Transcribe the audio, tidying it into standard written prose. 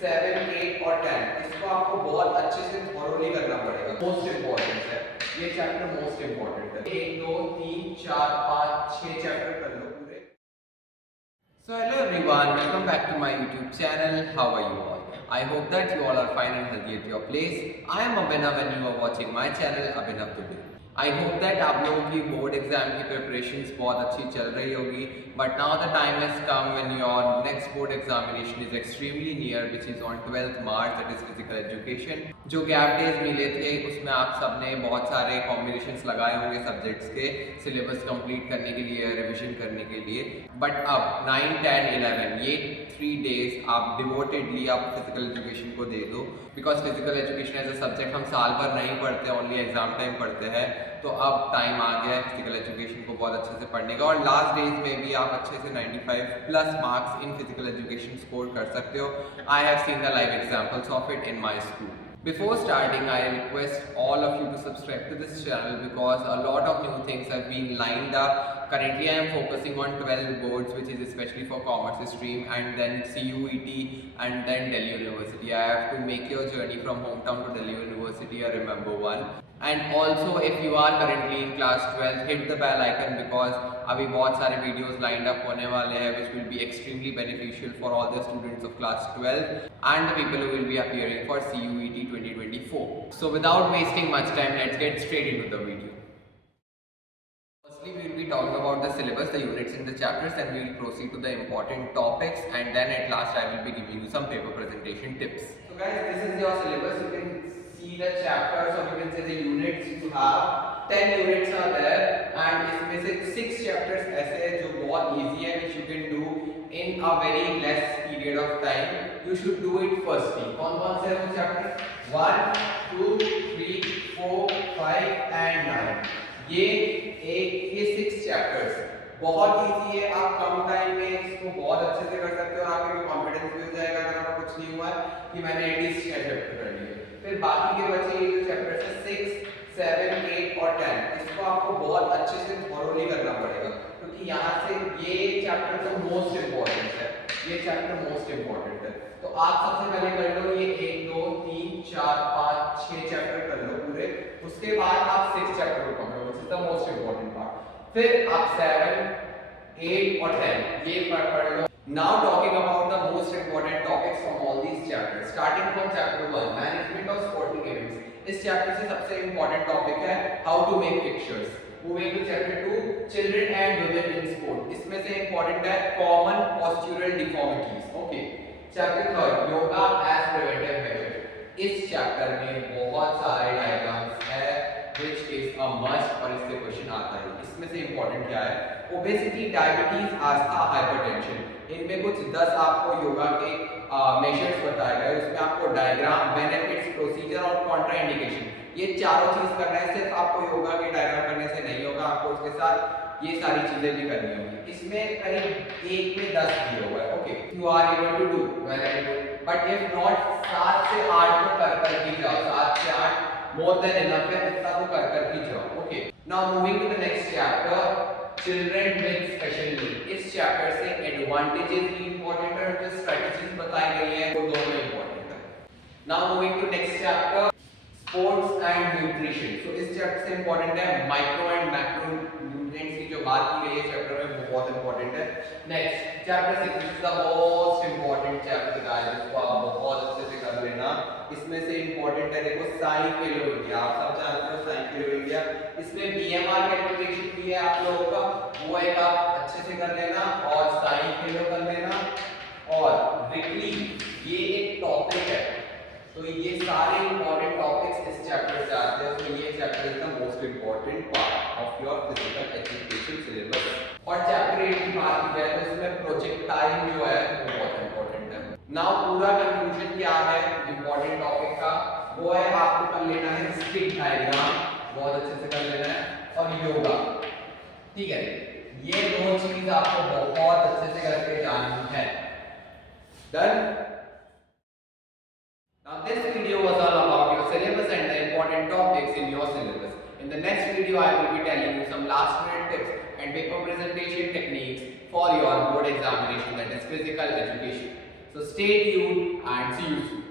7, 8 और 10 इसको आपको बहुत अच्छे से थॉरोली करना पड़ेगा। मोस्ट इम्पोर्टेंट है ये चैप्टर, मोस्ट इम्पोर्टेंट है। 1 2 3 4 5 6 चैप्टर कर लो पूरे। So hello everyone, welcome back to my YouTube channel. How are you all? I hope that you all are fine and healthy at your place. I am Abhinav and you are watching my channel Abhinav Today. I hope that आप लोगों की board exam की preparations बहुत अच्छी चल रही होगी, but now the time has come when your next board examination is extremely near which is on 12th March, that is physical education. जो गैप डेज मिले थे उसमें आप सब ने बहुत सारे कॉम्बिनेशंस लगाए होंगे सब्जेक्ट्स के सिलेबस कंप्लीट करने के लिए, रिविजन करने के लिए, बट अब 9, 10, 11 ये 3 डेज आप डिवोटेडली आप फिजिकल एजुकेशन को दे दो, because physical education as a subject हम साल भर नहीं पढ़ते, ओनली एग्जाम टाइम पढ़ते हैं। तो अब टाइम आ गया है फिजिकल एजुकेशन को बहुत अच्छे से पढ़ने का, और लास्ट डेज में भी आप अच्छे से 95+ marks in physical education score कर सकते हो। I have seen the live examples of it in my school. Before starting, I request all of you to subscribe to this channel because a lot of new things have been lined up. Currently, I am focusing on 12 boards, which is especially for commerce stream, and then CUET, and then Delhi University. I have to make your journey from hometown to Delhi University a remember one. And also, if you are currently in class 12, hit the bell icon because अभी बहुत सारे videos lined up होने वाले हैं, which will be extremely beneficial for all the students of class 12 and the people who will be appearing for CUET 2024. So without wasting much time, let's get straight into the video. Firstly, we will be talking about the syllabus, the units in the chapters, and we will proceed to the important topics, and then at last I will be giving you some paper presentation tips. So guys, this is your syllabus. You can see the chapters, or you can say the units you have. 10 units are there, and इसमें से 6 chapters ऐसे हैं जो बहुत easy है, which you can do in a very less period of time. You should do it firstly. कौन-कौन से हैं वो chapter? 1, 2, 3, 4, 5 and 9. ये 6 चैप्टर्स बहुत इजी है, आप कम टाइम में इसको बहुत अच्छे से कर सकते हो, और आपके कॉन्फिडेंस भी हो जाएगा अगर आपको कुछ नहीं हुआ कि मैंने एटलीस्ट 6 चैप्टर कर लिए। फिर बाकी के बचे ये जो चैप्टर्स है 6, 7, 8 और 10 इसको आपको बहुत अच्छे से थॉरोली करना पड़ेगा, क्योंकि यहाँ से ये चैप्टर तो मोस्ट इम्पोर्टेंट है, ये चैप्टर मोस्ट इम्पोर्टेंट है। तो आप सबसे पहले कर लो ये 1, 2, 3, 4, 5, 6 चैप्टर कर लो पूरे, उसके बाद आप 6 चैप्टर को पकड़ो, which is the most important part. फिर आप 7, 8 और 10 ये पढ़ लो। Now talking about the most important topics from all these chapters, starting from chapter 1, management of sporting events. इस चैप्टर से सबसे important topic है how to make pictures. Moving to chapter 2, children and women in sport. इसमें से important है common postural deformities. Okay. Chapter 3, yoga as preventive measure. इस chapter में बहुत सारे डायग्राम्स है which is a must, और इससे क्वेश्चन आता है। इसमें से इंपॉर्टेंट क्या है? ओबेसिटी, डायबिटीज, आस्था, हाइपरटेंशन, इनमें कुछ 10 आपको योगा के मेजर्स बताए गए, उसमें आपको डायग्राम, बेनिफिट्स, प्रोसीजर और कॉन्ट्राइंडिकेशन, ये चारों चीज करना है। सिर्फ आपको योगा के डायग्राम करने से नहीं होगा, आपको उसके साथ ये सारी चीजें भी करनी होगी। इसमें करीब 1 में 10 दिए हुए हैं। Okay, you are able to do, very good, but if not 7 से 8 को कर ही जाओ, 7 से 8 more than enough है, इतना तो कर ही जाओ। Okay, now moving to the next chapter, children with special need. इस चैप्टर से एडवांटेजेस भी इंपॉर्टेंट है और जो स्ट्रेटजीज बताई गई है वो दोनों इंपॉर्टेंट है। Now moving to next chapter, sports and nutrition. तो इस चैप्टर से इंपॉर्टेंट है माइक्रो एंड मैक्रो न्यूट्रिएंट्स की जो बात की गई है चैप्टर में, वो बहुत इंपॉर्टेंट है। Next chapter 6 is the most important chapter guys, इसको आप बहुत अच्छे से कर लेना। इसमें से इंपॉर्टेंट है देखो साइन फेलो इंडिया, आप सब जानते हो साइन फेलो इंडिया। इसमें बीएमआर कैलकुलेशन भी है आप लोगों का, वो एक आप अच्छे से कर लेना, और साइन फेलो कर लेना, और विकली ये एक टॉपिक है। तो ये सारे इंपॉर्टेंट टॉपिक्स इस चैप्टर से आते हैं, तो ये chapter is the most important part of your physical education syllabus. और चैप्टर 8 की बात की जाए तो इसमें प्रोजेक्टाइल जो है वो बहुत इंपॉर्टेंट है। नाउ पूरा कंक्लूजन क्या है इंपॉर्टेंट टॉपिक का, वो है आपको कर लेना है स्टिक डायग्राम, बहुत अच्छे से कर लेना है, और योगा। ठीक है, ये दो चीज आपको बहुत अच्छे से करके जाननी है। Done? Now this video was all about your syllabus and the important topics in your syllabus. In the next video I will be telling you some last minute tips and paper presentation techniques for your board examination, that is physical education. So stay tuned and see you soon.